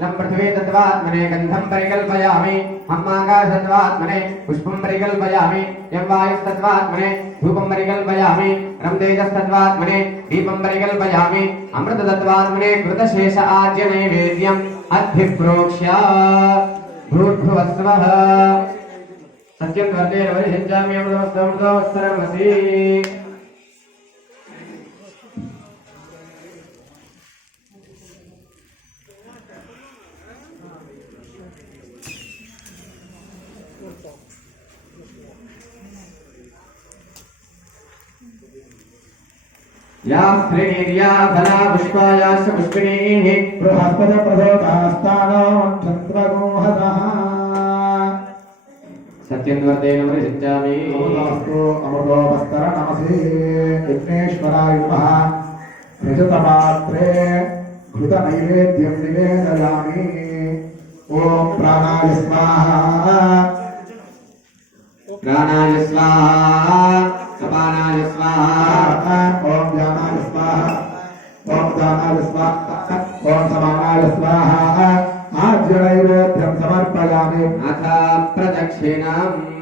लं पृथिवी तत्त्वात्मने गन्धं परिकल्पयामि हम्माकाशत्वात्मने पुष्पं परिकल्पयामि यं वायुस्तत्त्वात्मने धूपं परिकल्पयामि रं तेजस्तत्त्वात्मने दीपं परिकल्पयामि अमृततत्त्वात्मने कृतशेष आज्य नैवेद्यम् अद्भिप्रोक्ष्य भूर्भुवस्वः सत्यं वर्तेन वरिषिञ्चामि अमृतमस्तमृतोऽस्तरमसि या स्त्रीर्या फला पुष्पायाश्च पुष्पिणीः बृहस्पतिप्रदोतास्तानो चन्द्रगोहतः सत्यन्वर्तेन वरिषिञ्चामि अमृतोऽस्तु अमृतोपस्तरनमसि विघ्नेश्वराय नमः घृतपात्रे घृतनैवेद्यं निवेदयामि ॐ प्राणाय स्वाहा प्राणाय स्वाहा अपानाय स्वाहा ॐ ज्ञानाय स्वाहा ॐ दानाय स्वाहा ॐ समानाय स्वाहा आज्यनैवेद्यं समर्पयामि अथ प्रदक्षिणम्